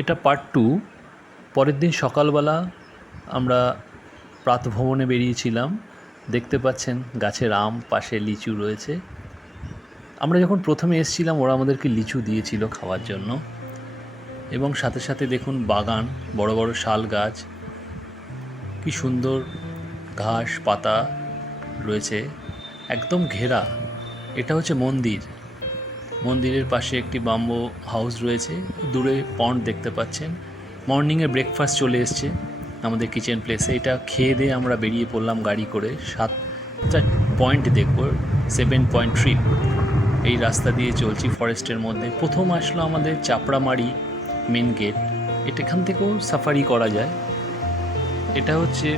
এটা পার্ট 2। পরের দিন সকালবেলা আমরা প্রাতঃভ্রমণে বেরিয়েছিলাম। দেখতে পাচ্ছেন গাছের আম, পাশে লিচু রয়েছে। আমরা যখন প্রথমে এসেছিলাম ওরা আমাদেরকে লিচু দিয়েছিল খাওয়ার জন্য, এবং সাথে সাথে দেখুন বাগান, বড় বড় শাল গাছ, কি সুন্দর ঘাস পাতা রয়েছে, একদম ঘেরা। এটা হচ্ছে মন্দির। মন্দিরের পাশে একটি বাম্বু হাউস রয়েছে, দূরে পন্ড দেখতে পাচ্ছেন। মর্নিংয়ে ব্রেকফাস্ট চলে এসছে আমাদের কিচেন প্লেসে। এটা খেয়ে দিয়ে আমরা বেরিয়ে পড়লাম গাড়ি করে। 7টা পয়েন্ট দেখব, 7 পয়েন্ট ট্রিপ। এই রাস্তা দিয়ে চলছি ফরেস্টের মধ্যে। প্রথম আসলো আমাদের চাপড়ামারি মেন গেট। এখান থেকেও সাফারি করা যায়। এটা হচ্ছে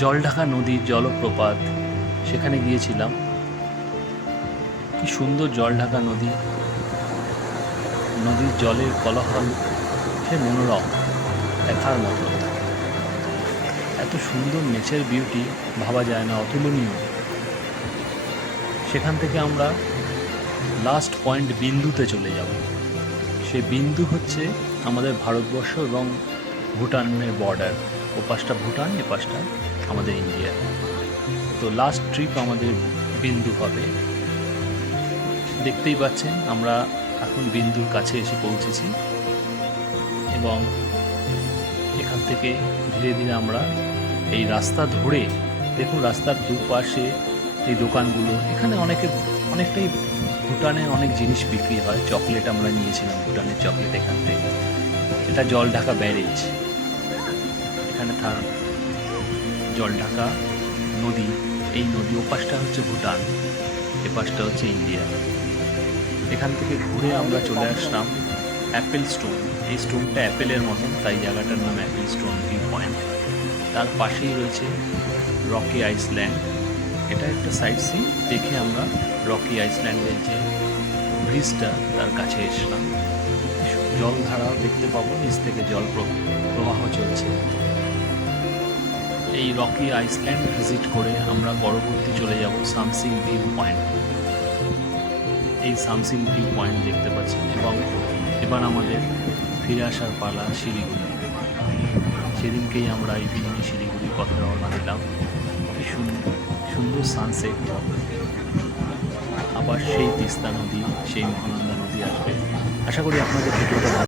জলঢাকা নদীর জলপ্রপাত, সেখানে গিয়েছিলাম। কি সুন্দর জলঢাকা নদী, নদীর জলের কোলাহল সে মনোরম, দেখার মতো। এত সুন্দর নেচার বিউটি ভাবা যায় না, অতুলনীয়। সেখান থেকে আমরা লাস্ট পয়েন্ট বিন্দুতে চলে যাব। সে বিন্দু হচ্ছে আমাদের ভারতবর্ষ এবং ভুটানের বর্ডার। ও পাশটা ভুটান, এ পাশটা আমাদের ইন্ডিয়া। তো লাস্ট ট্রিপ আমাদের বিন্দু হবে। দেখতেই পাচ্ছেন আমরা এখন বিন্দুর কাছে এসে পৌঁছেছি, এবং এখান থেকে ধীরে ধীরে আমরা এই রাস্তা ধরে, দেখুন রাস্তার দুপাশে এই দোকানগুলো, এখানে অনেকটাই ভুটানের অনেক জিনিস বিক্রি হয়। চকলেট আমরা নিয়েছিলাম, ভুটানের চকলেট এখান থেকে। এটা জলঢাকা ব্যারেজ, এখানে জলঢাকা নদী, এই নদী ওপাশটা হচ্ছে ভুটান, এ পাশটা হচ্ছে ইন্ডিয়া। এখান থেকে ঘুরে আমরা চলে আসলাম অ্যাপেল স্টোন। এই স্টোনটা অ্যাপেলের মতন, তাই জায়গাটার নাম অ্যাপেল স্টোন ভিউ পয়েন্ট। তার পাশেই রয়েছে রকি আইসল্যান্ড। এটা একটা সাইট সিন দেখে আমরা রকি আইসল্যান্ডের যে ব্রিজটা তার কাছে এসলাম। জলধারা দেখতে পাবো, নিচ থেকে জল প্রবাহ চলছে। এই রকি আইসল্যান্ড ভিজিট করে আমরা পরবর্তী চলে যাব সামসিং ভিউ পয়েন্ট। এই সামসিং ভিউ পয়েন্ট দেখতে পাচ্ছেন, এবং এবার আমাদের ফিরে আসার পালা শিলিগুড়ি। সেদিনকেই আমরা এই দিনে শিলিগুড়ির পথে রওনা দিলাম। কি সুন্দর সানসেট। আবার সেই তিস্তা নদী, সেই মহানন্দা নদী আসবে। আশা করি আপনাদের ভিডিওটা